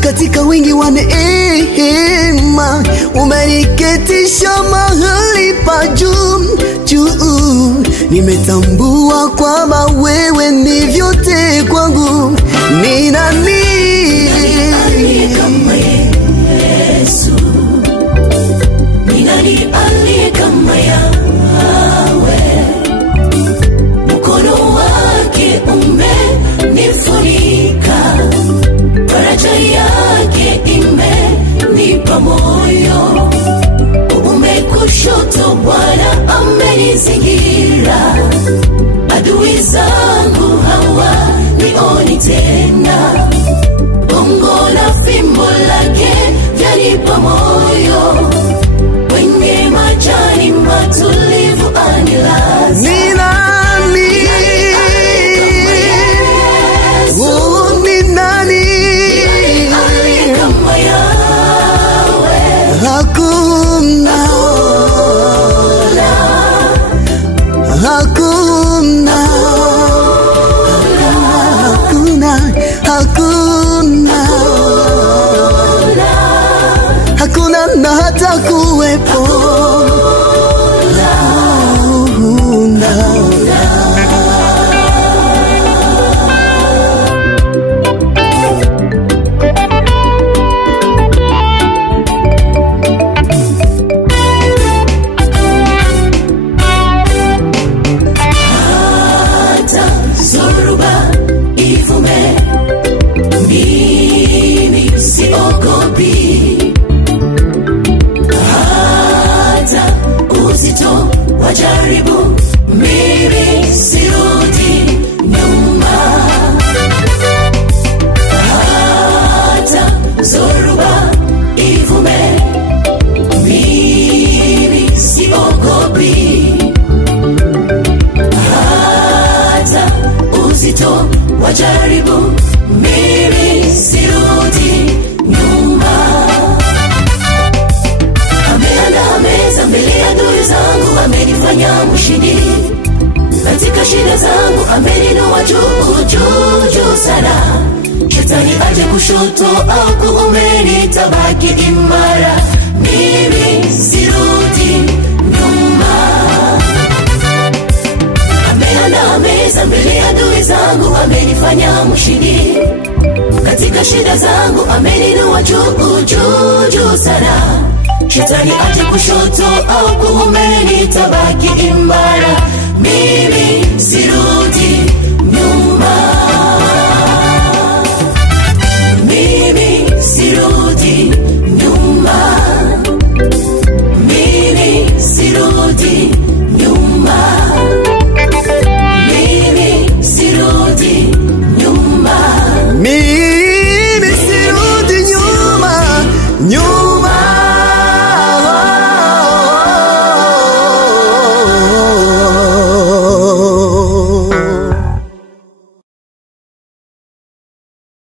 Katika wingi wa neema umeniketisha mahali pa juu juu. Nimetambua kwamba wewe ni vyote kwangu. Ni nani kama Yesu? Ni nani aliye kama Yahweh? Mkono wake umenifunika, faraja yake imenipa moyo. Umekushoto Bwana amenizingira, adui zangu hawanioni tena. Bongo na fimbo lake vyanipa moyo, kwenye majani matulivu anilaza. Ni nani? Ni nani? Hakuna, hakuna, hakuna, hakuna, hakuna na hata kuwepo. Wajaribu, mimi sirudi nyuma. Hata zoruba ivume, mimi siogopi. Hata uzito wajaribu, mimi sirudi nyuma. Ameandaa meza mbele ya adui zangu, amenifanya mshindi. Katika shida zangu ameninua juu juu juu sana. Shetani aje kushoto au kuume, nitabaki imara. Mimi si amenifanya mshindi. Katika shida zangu ameninua juu juu juu sana. Shetani aje kushoto au kuume, nitabaki imara. Mimi sirudi